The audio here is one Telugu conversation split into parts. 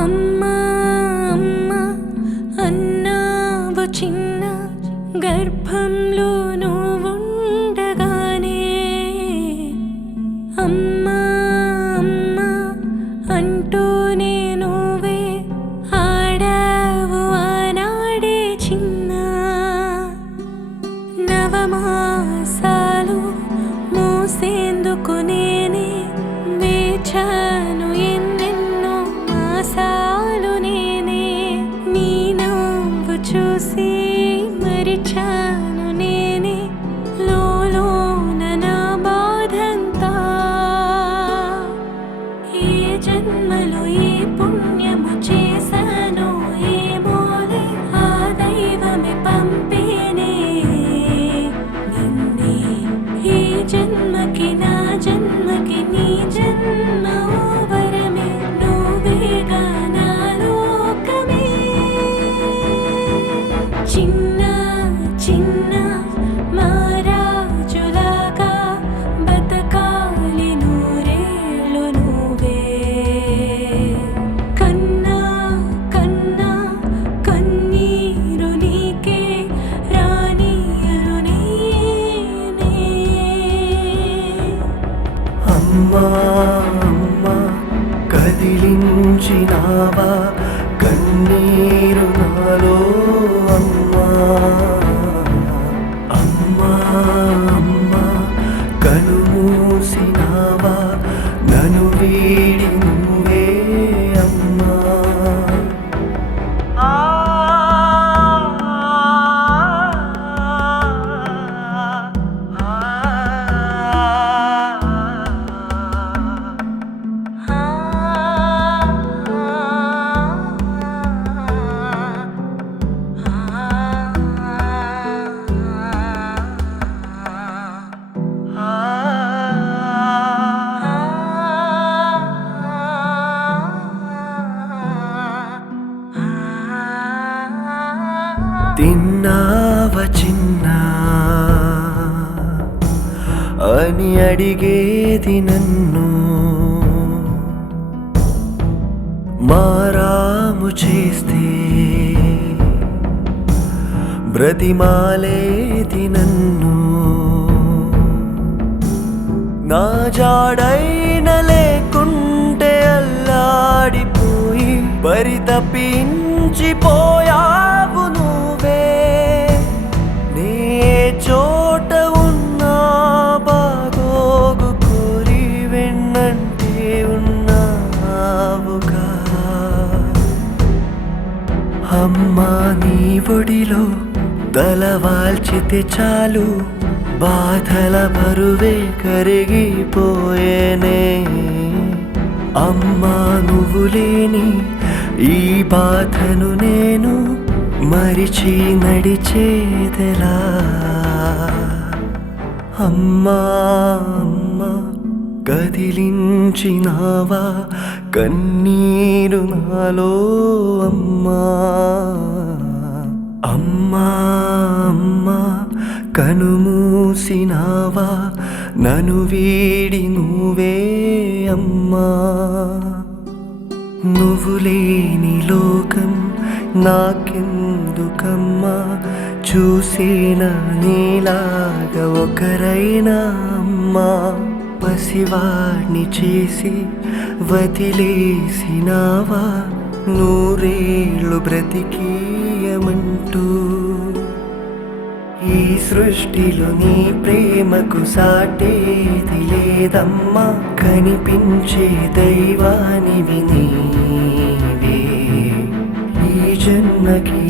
అమ్మా అమ్మా అన్నావు చిన్న గర్భంలో నువ్వుండగానే అమ్మా అమ్మా అంటూనే నువ్వే ఆడావు ఆనాడే చిన్న నవమాసాలు మూసేందుకు నేనే వేచాను ఎన్నెన్నో మాసాలు నేనే నీ నవ్వు చూసి మరిచాను నేనే లోలోన నా బాధంతా ఏ జన్మలో ఏ పుణ్యము చేశానో ఏమోలే ఆ దైవమే పంపేనే నిన్నే ఈ జన్మకి నా జన్మకి నీ జన్మ వరమే నువ్వేగా నా లోకమే చిన్న చిన్న మారాజులాగా బతకాలి నూరేళ్ళు నువ్వే కన్నా కన్నా కన్నీరు నీకే రానీయను నేనే అమ్మా అమ్మా కదిలించినావా కన్నీరు నాలో అమ్మా అమ్మా అమ్మా కనుమూసినావా నన్ను వీడి నువ్వే అమ్మా తిన్నావ చిన్నా అని అడిగేది నన్ను మారాము చేస్తే బ్రతిమాలేది నన్ను నా జాడైన లేకుంటే అల్లాడిపోయి పరితపించిపోయావు నువ్వే నే చోట ఉన్నా బాగోగు కోరి వెన్నంటే ఉన్నావుగా అమ్మా నీ ఒడిలో తలవాల్చితే చాలు బాధల బరువే కరిగిపోయేనే అమ్మా నువ్వు లేని ఈ బాధను నేను మరిచి నడిచేదెలా అమ్మా అమ్మా కదిలించినావా కన్నీరు నాలో అమ్మా అమ్మా అమ్మా కనుమూసినావా నన్ను వీడి నువ్వే అమ్మా నువ్వు లేని లోకం నాకెందుకమ్మా చూసేనా నీలాగా ఒకరైనా అమ్మా పసివాణ్ణి చేసి వదిలేసినావా నూరేళ్ళు బ్రతికీయమంటూ ఈ సృష్టిలో నీ ప్రేమకు సాటేది లేదమ్మా కనిపించే దైవానివి నీవే ఈ జన్మకి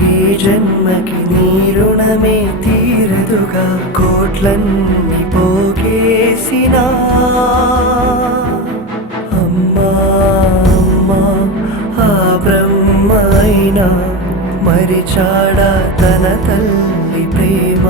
నీ రుణమే తీరదుగా కోట్లన్నీ పోగేసినా అమ్మా అమ్మా ఆ బ్రహ్మ అయినా మరిచాడా తన తల్లి ప్రేమ